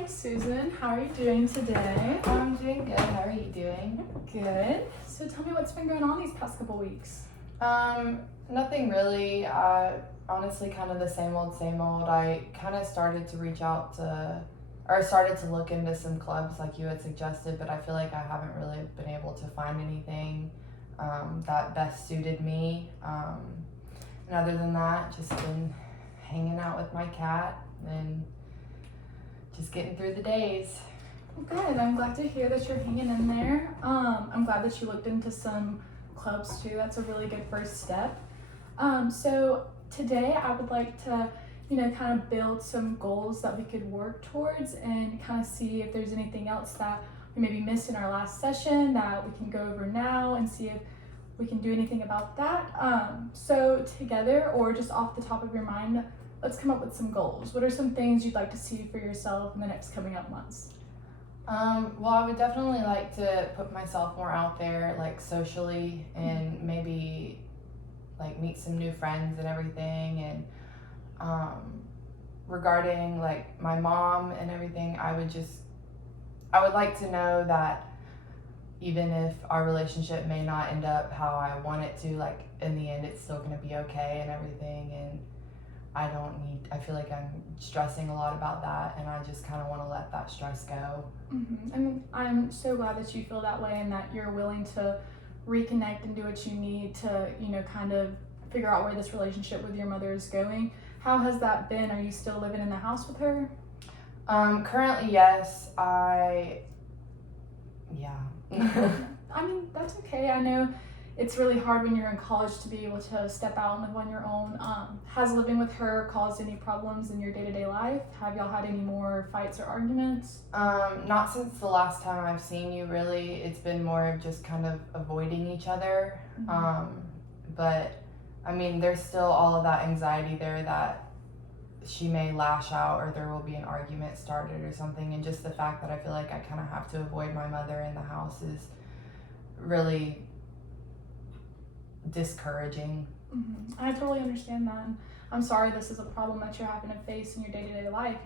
name's Susan. How are you doing today? I'm doing good. How are you doing? Good. So tell me what's been going on these past couple weeks. Nothing really. Honestly, kind of the same old, same old. I kind of started to reach out to, or started to look into some clubs like you had suggested, but I feel like I haven't really been able to find anything that best suited me. And other than that, just been hanging out with my cat and just getting through the days. Good. I'm glad to hear that you're hanging in there. I'm glad that you looked into some clubs too. That's a really good first step. So today I would like to, kind of build some goals that we could work towards and kind of see if there's anything else that we maybe missed in our last session that we can go over now and see if we can do anything about that. So together, or just off the top of your mind, let's come up with some goals. What are some things you'd like to see for yourself in the next coming up months? Well, I would definitely like to put myself more out there, like socially, and maybe like meet some new friends and everything. And regarding like my mom and everything, I would like to know that even if our relationship may not end up how I want it to, like in the end, it's still going to be okay and everything. And I feel like I'm stressing a lot about that, and I just kind of want to let that stress go. And I'm so glad that you feel that way and that you're willing to reconnect and do what you need to, kind of figure out where this relationship with your mother is going. How has that been? Are you still living in the house with her? Currently, yes. Yeah. I mean, that's okay. I know it's really hard when you're in college to be able to step out and live on your own. Has living with her caused any problems in your day-to-day life? Have y'all had any more fights or arguments? Not since the last time I've seen you, really. It's been more of just kind of avoiding each other. But I mean, there's still all of that anxiety there that she may lash out or there will be an argument started or something. And just the fact that I feel like I kind of have to avoid my mother in the house is really discouraging. I totally understand that. I'm sorry this is a problem that you're having to face in your day-to-day life.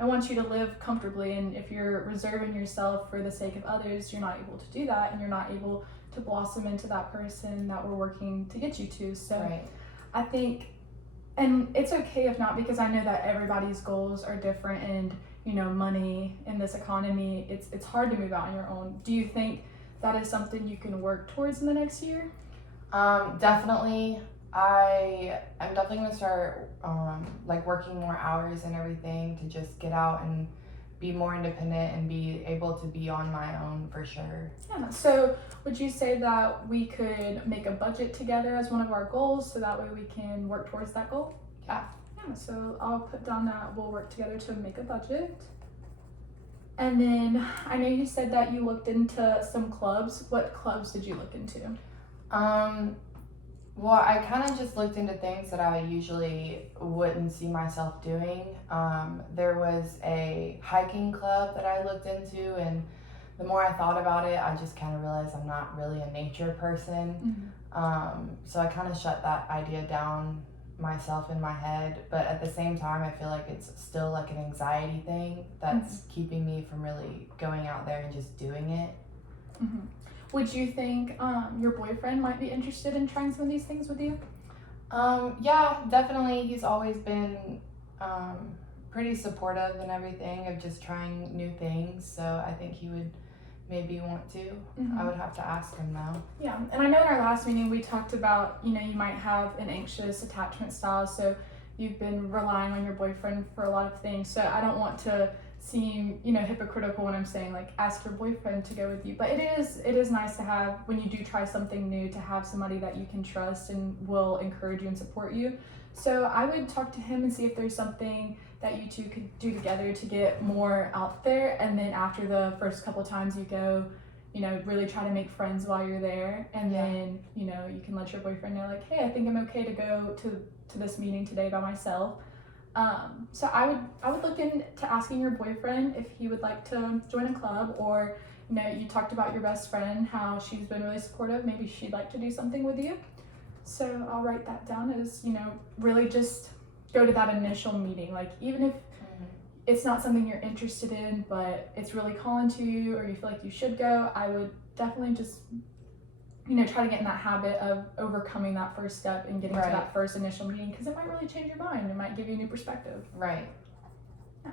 I want you to live comfortably, and if you're reserving yourself for the sake of others, you're not able to do that, and you're not able to blossom into that person that we're working to get you to. So Right. I think, and it's okay if not, because I know that everybody's goals are different, and money in this economy, it's hard to move out on your own. Do you think that is something you can work towards in the next year? Definitely. I'm definitely gonna start like working more hours and everything to just get out and be more independent and be able to be on my own for sure. Yeah. So would you say that we could make a budget together as one of our goals so that way we can work towards that goal? Yeah. Yeah. So I'll put down that we'll work together to make a budget. And then I know you said that you looked into some clubs. What clubs did you look into? Well, I kind of just looked into things that I usually wouldn't see myself doing. There was a hiking club that I looked into, and the more I thought about it, I just kind of realized I'm not really a nature person. So I kind of shut that idea down myself in my head. But at the same time, I feel like it's still like an anxiety thing that's keeping me from really going out there and just doing it. Would you think your boyfriend might be interested in trying some of these things with you? Yeah, definitely. He's always been pretty supportive and everything of just trying new things. So I think he would maybe want to. I would have to ask him though. Yeah, and I know in our last meeting we talked about, you might have an anxious attachment style, so you've been relying on your boyfriend for a lot of things. So I don't want to seem, hypocritical when I'm saying like ask your boyfriend to go with you. But it is nice to have, when you do try something new, to have somebody that you can trust and will encourage you and support you. So I would talk to him and see if there's something that you two could do together to get more out there. And then after the first couple times you go, really try to make friends while you're there. And then, you can let your boyfriend know like, hey, I think I'm okay to go to this meeting today by myself. So I would look into asking your boyfriend if he would like to join a club, or you talked about your best friend, how she's been really supportive. Maybe she'd like to do something with you. So I'll write that down as really just go to that initial meeting. Like even if it's not something you're interested in, but it's really calling to you, or you feel like you should go, I would definitely just, try to get in that habit of overcoming that first step and getting to that first initial meeting, because it might really change your mind. It might give you a new perspective. Right. Yeah.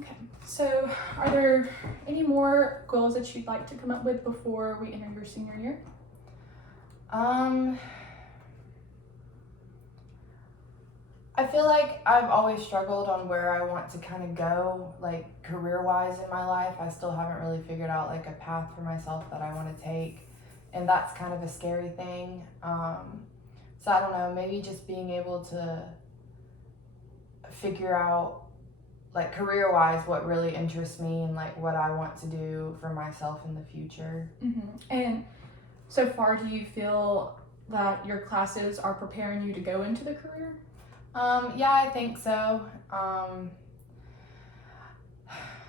Okay. So, are there any more goals that you'd like to come up with before we enter your senior year? I feel like I've always struggled on where I want to kind of go, like career-wise in my life. I still haven't really figured out like a path for myself that I want to take, and that's kind of a scary thing. So I don't know, maybe just being able to figure out like career-wise what really interests me and like what I want to do for myself in the future. Mm-hmm. And so far, do you feel that your classes are preparing you to go into the career? Yeah, I think so.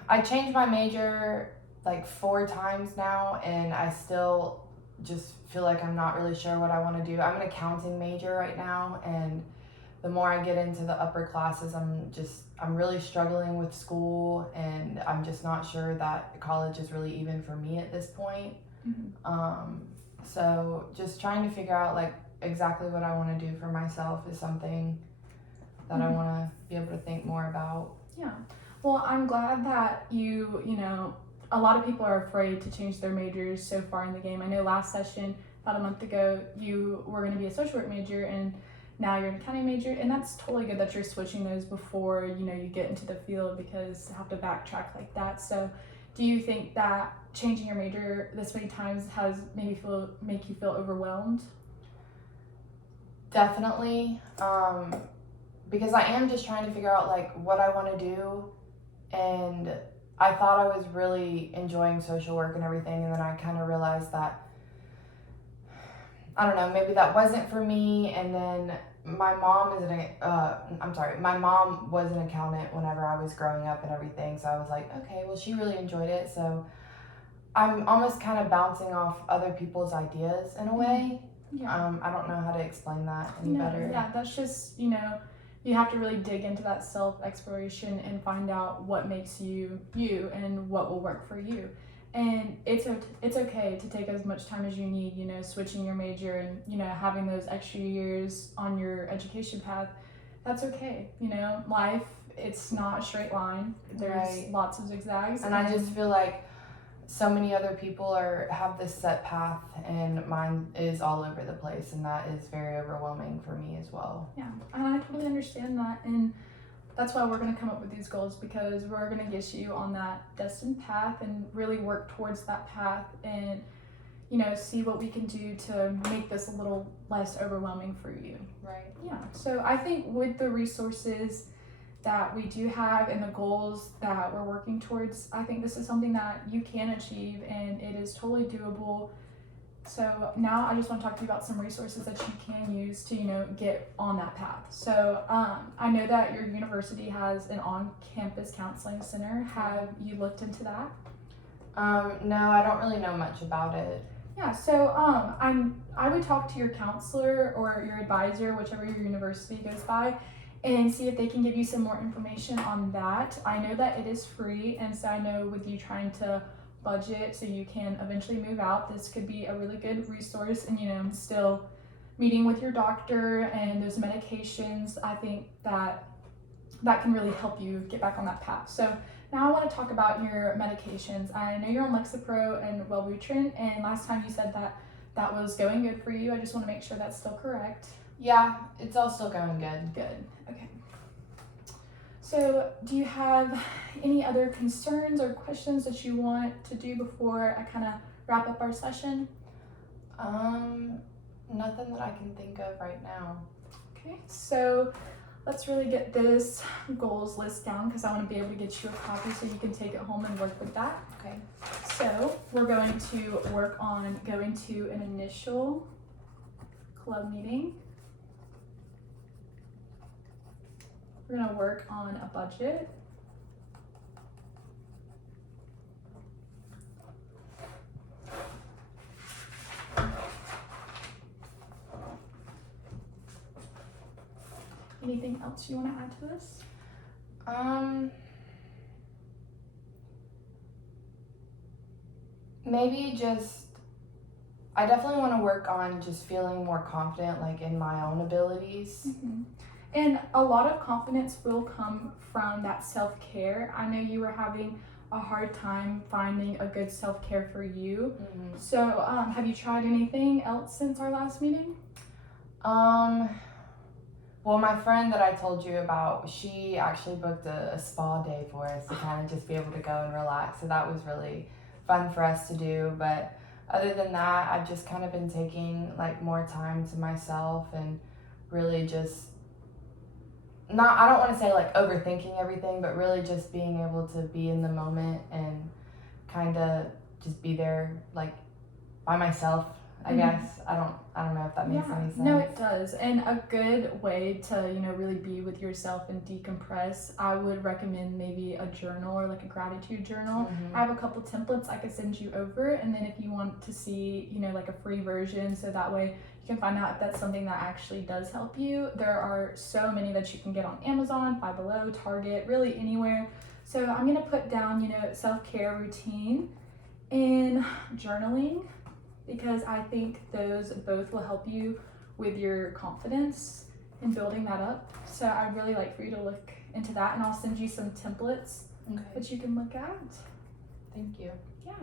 I changed my major like 4 times now, and I still just feel like I'm not really sure what I want to do. I'm an accounting major right now, and the more I get into the upper classes, I'm really struggling with school, and I'm just not sure that college is really even for me at this point. Mm-hmm. So just trying to figure out like exactly what I want to do for myself is something that I want to be able to think more about. Yeah. Well, I'm glad that a lot of people are afraid to change their majors so far in the game. I know last session, about a month ago, you were going to be a social work major, and now you're an accounting major, and that's totally good that you're switching those before, you get into the field, because to have to backtrack like that. So do you think that changing your major this many times has make you feel overwhelmed? Definitely. Because I am just trying to figure out like what I want to do, and I thought I was really enjoying social work and everything, and then I kind of realized that I don't know, maybe that wasn't for me. And then my mom was an accountant whenever I was growing up and everything, so I was like, okay, well, she really enjoyed it, so I'm almost kind of bouncing off other people's ideas in a way. Yeah. I don't know how to explain that any better. Yeah, that's just, you have to really dig into that self-exploration and find out what makes you you and what will work for you. And it's okay to take as much time as you need, switching your major and, having those extra years on your education path. That's okay. Life, it's not a straight line. There's lots of zigzags. And I just feel like so many other people have this set path, and mine is all over the place, and that is very overwhelming for me as well. Yeah, and I totally understand that, and that's why we're going to come up with these goals, because we're going to get you on that destined path and really work towards that path, and see what we can do to make this a little less overwhelming for you. Right. Yeah, so I think with the resources that we do have and the goals that we're working towards, I think this is something that you can achieve, and it is totally doable. So now I just want to talk to you about some resources that you can use to, get on that path. So I know that your university has an on-campus counseling center. Have you looked into that? No, I don't really know much about it. Yeah, so I would talk to your counselor or your advisor, whichever your university goes by, and see if they can give you some more information on that. I know that it is free, and so I know with you trying to budget so you can eventually move out, this could be a really good resource. And still meeting with your doctor and those medications, I think that can really help you get back on that path. So now I want to talk about your medications. I know you're on Lexapro and Wellbutrin, and last time you said that was going good for you. I just want to make sure that's still correct. Yeah, it's all still going good. Good. Okay. So do you have any other concerns or questions that you want to do before I kind of wrap up our session? Nothing that I can think of right now. Okay, so let's really get this goals list down, because I want to be able to get you a copy so you can take it home and work with that. Okay. So we're going to work on going to an initial club meeting. We're going to work on a budget. Anything else? else you want to add to this? Maybe just, I definitely want to work on just feeling more confident, like in my own abilities. Mm-hmm. And a lot of confidence will come from that self-care. I know you were having a hard time finding a good self-care for you. Mm-hmm. So have you tried anything else since our last meeting? Well, my friend that I told you about, she actually booked a spa day for us to kind of just be able to go and relax. So that was really fun for us to do. But other than that, I've just kind of been taking like more time to myself and really just not, I don't want to say like overthinking everything, but really just being able to be in the moment and kind of just be there like by myself, I guess. I don't know if that makes any sense. No, it does. And a good way to, really be with yourself and decompress, I would recommend maybe a journal or like a gratitude journal. Mm-hmm. I have a couple templates I could send you over, and then if you want to see, like a free version, so that way you can find out if that's something that actually does help you. There are so many that you can get on Amazon, Five Below, Target, really anywhere. So I'm gonna put down, self-care routine and journaling, because I think those both will help you with your confidence and building that up. So I'd really like for you to look into that, and I'll send you some templates that you can look at. Thank you. Yeah.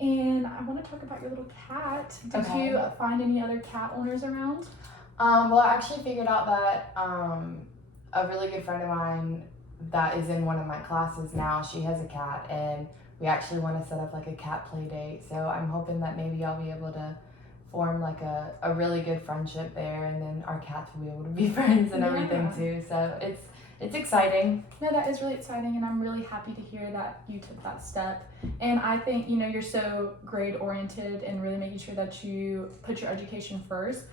And I want to talk about your little cat. Did you find any other cat owners around? Well, I actually figured out that a really good friend of mine that is in one of my classes now, she has a cat, and we actually want to set up like a cat play date. So I'm hoping that maybe I'll be able to form like a really good friendship there, and then our cats will be able to be friends and everything too. So it's exciting. No, that is really exciting, and I'm really happy to hear that you took that step. And I think, you're so grade oriented and really making sure that you put your education first.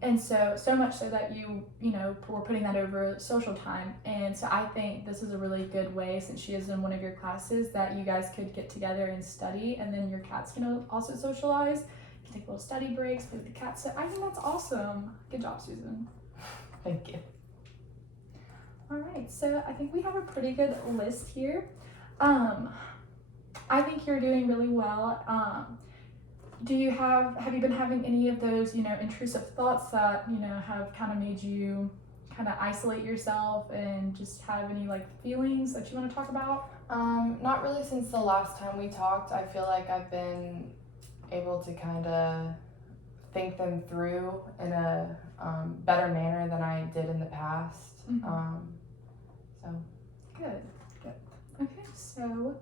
And so much so that we're putting that over social time. And so I think this is a really good way, since she is in one of your classes, that you guys could get together and study, and then your cats can also socialize. You can take little study breaks, play with the cats. So I think that's awesome. Good job, Susan. Thank you. All right, so I think we have a pretty good list here. I think you're doing really well. Have you been having any of those, intrusive thoughts that, have kind of made you kind of isolate yourself and just have any like feelings that you want to talk about? Not really since the last time we talked. I feel like I've been able to kind of think them through in a better manner than I did in the past. Mm-hmm. So good. Okay, so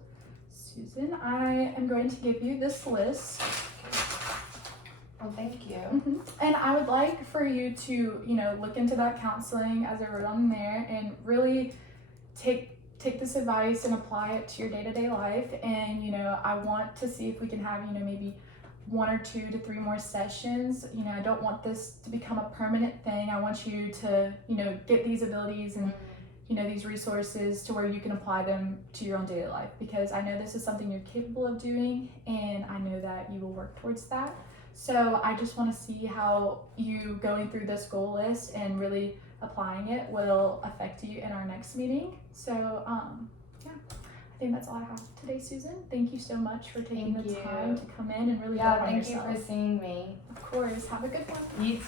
Susan, I am going to give you this list. Well, thank you. Mm-hmm. And I would like for you to, look into that counseling as I wrote on there, and really take this advice and apply it to your day-to-day life. And, I want to see if we can have, maybe 1 or 2 to 3 more sessions. I don't want this to become a permanent thing. I want you to, get these abilities and, these resources to where you can apply them to your own daily life, because I know this is something you're capable of doing, and I know that you will work towards that. So I just want to see how you going through this goal list and really applying it will affect you in our next meeting. So I think that's all I have today, Susan. Thank you so much for taking the time to come in and really work on yourself. Thank you for seeing me. Of course. Have a good one. You too.